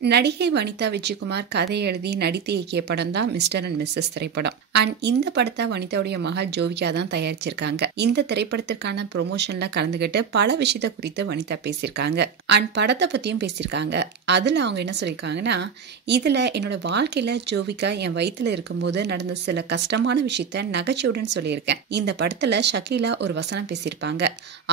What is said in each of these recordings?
நடிகை வனிதா விஜயகுமார் கதை எழுதி நடித்து இயக்கிய படம் தான் மிஸ்டர் அண்ட் மிஸ்ஸஸ் திரைப்படம். அண்ட் இந்த படத்தை வனிதாவுடைய மகள் ஜோவிகா தான் தயாரிச்சிருக்காங்க. இந்த திரைப்படத்திற்கான ப்ரொமோஷன்ல கலந்துகிட்டு பல விஷயத்த குறித்து வனிதா பேசியிருக்காங்க. அண்ட் படத்தை பத்தியும் பேசியிருக்காங்க. அதுல அவங்க என்ன சொல்லியிருக்காங்கன்னா, இதுல என்னோட வாழ்க்கையில ஜோவிகா என் வயிற்றுல இருக்கும்போது நடந்த சில கஷ்டமான விஷயத்த நகைச்சுவுடன் சொல்லியிருக்கேன். இந்த படத்துல ஷக்கீலா ஒரு வசனம் பேசியிருப்பாங்க.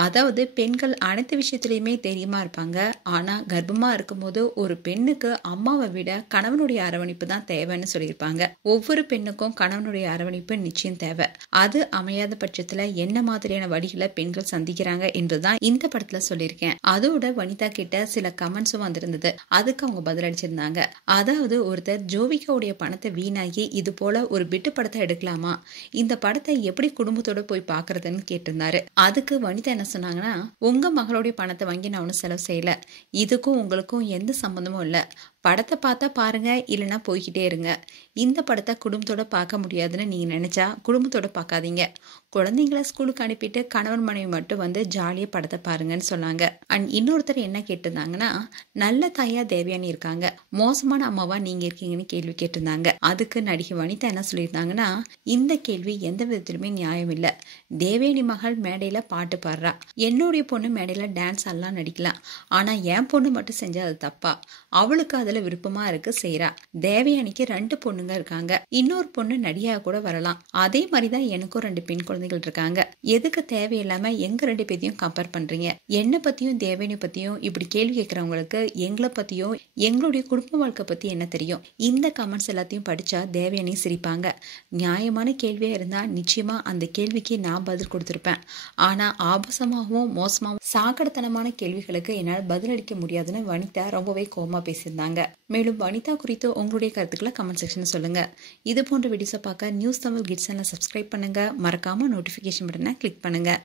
அதாவது பெண்கள் அனைத்து விஷயத்திலயுமே தைரியமா இருப்பாங்க, ஆனா கர்ப்பமா இருக்கும்போது ஒரு பெண்ணுக்கு அம்மாவை விட கணவனுடைய அரவணைப்பு தான் தேவைன்னு சொல்லியிருப்பாங்க. ஒவ்வொரு பெண்ணுக்கும் கணவனுடைய அரவணைப்பு நிச்சயம் தேவை. அது அமையாத பட்சத்துல என்ன மாதிரியான வழிகளை பெண்கள் சந்திக்கிறாங்க என்றுதான் இந்த படத்துல சொல்லியிருக்கேன். அதோட வனிதா கிட்ட சில கமெண்ட்ஸும் வந்திருந்தது. அதுக்கு அவங்க பதிலளிச்சிருந்தாங்க. அதாவது ஒருத்தர் ஜோவிகாவுடைய பணத்தை வீணாகி இது போல ஒரு பிட்டு படத்தை எடுக்கலாமா, இந்த படத்தை எப்படி குடும்பத்தோட போய் பாக்குறதுன்னு கேட்டிருந்தாரு. அதுக்கு வனிதா என்ன சொன்னாங்கன்னா, உங்க மகளுடைய பணத்தை வாங்கி நான் ஒன்னும் செலவு செய்யல, இதுக்கும் உங்களுக்கும் எந்த சம்பந்தமும் இல்ல, படத்தை பார்த்தா பாருங்க, இல்லைன்னா போய்கிட்டே இருங்க. இந்த படத்தை குடும்பத்தோட பார்க்க முடியாதுன்னு நீங்க நினைச்சா குடும்பத்தோட பார்க்காதீங்க. குழந்தைங்களை ஸ்கூலுக்கு அனுப்பிட்டு கணவன் மனைவி மட்டும் வந்து ஜாலியா படத்தை பாருங்கன்னு சொன்னாங்க. அண்ட் இன்னொருத்தர் என்ன கேட்டிருந்தாங்கன்னா, நல்ல தாயா தேவயானி இருக்காங்க, மோசமான அம்மாவா நீங்க இருக்கீங்கன்னு கேள்வி கேட்டிருந்தாங்க. அதுக்கு நடிகை வனிதா என்ன சொல்லியிருந்தாங்கன்னா, இந்த கேள்வி எந்த விதத்திலுமே நியாயம் இல்ல. தேவயானி மகள் மேடையில பாட்டு பாடுறா, என்னுடைய பொண்ணு மேடையில டான்ஸ் எல்லாம் நடிக்கலாம், ஆனா என் பொண்ணு மட்டும் செஞ்சா அது தப்பா? அவளுக்கு அதுல விருப்பமா இருக்கு, செய்யறா. தேவயானிக்கு 2 பொண்ணுங்க இருக்காங்க, இன்னொரு பொண்ணு நடிகா கூட வரலாம். அதே மாதிரிதான் எனக்கும் 2 பெண் குழந்தைகள் இருக்காங்க. எதுக்கு தேவையில்லாம எங்க 2 பேத்தையும் கம்பேர் பண்றீங்க? என்னை பத்தியும் தேவயானி பத்தியும் இப்படி கேள்வி கேட்கறவங்களுக்கு எங்களை பத்தியும் எங்களுடைய குடும்ப வாழ்க்கை பத்தி என்ன தெரியும்? இந்த கமெண்ட்ஸ் எல்லாத்தையும் படிச்சா தேவயானி சிரிப்பாங்க. நியாயமான கேள்வியா இருந்தா நிச்சயமா அந்த கேள்விக்கு நான் பதில் கொடுத்திருப்பேன். ஆனா ஆபாசமாகவும் மோசமாகவும் சாக்கடைத்தனமான கேள்விகளுக்கு என்னால் பதிலளிக்க முடியாதுன்னு வனிதா ரொம்பவே கோபமா பேசியிருந்தாங்க. மேலும் வனிதா குறித்து உங்களுடைய கருத்துக்களை கமெண்ட் செக்ஷன்ல சொல்லுங்க. இது போன்ற வீடியோஸை பார்க்க நியூஸ் தமிழ் கிட்ஸ் சேனலை சப்ஸ்கிரைப் பண்ணுங்க. மறக்காம நோட்டிபிகேஷன் பட்டனை கிளிக் பண்ணுங்க.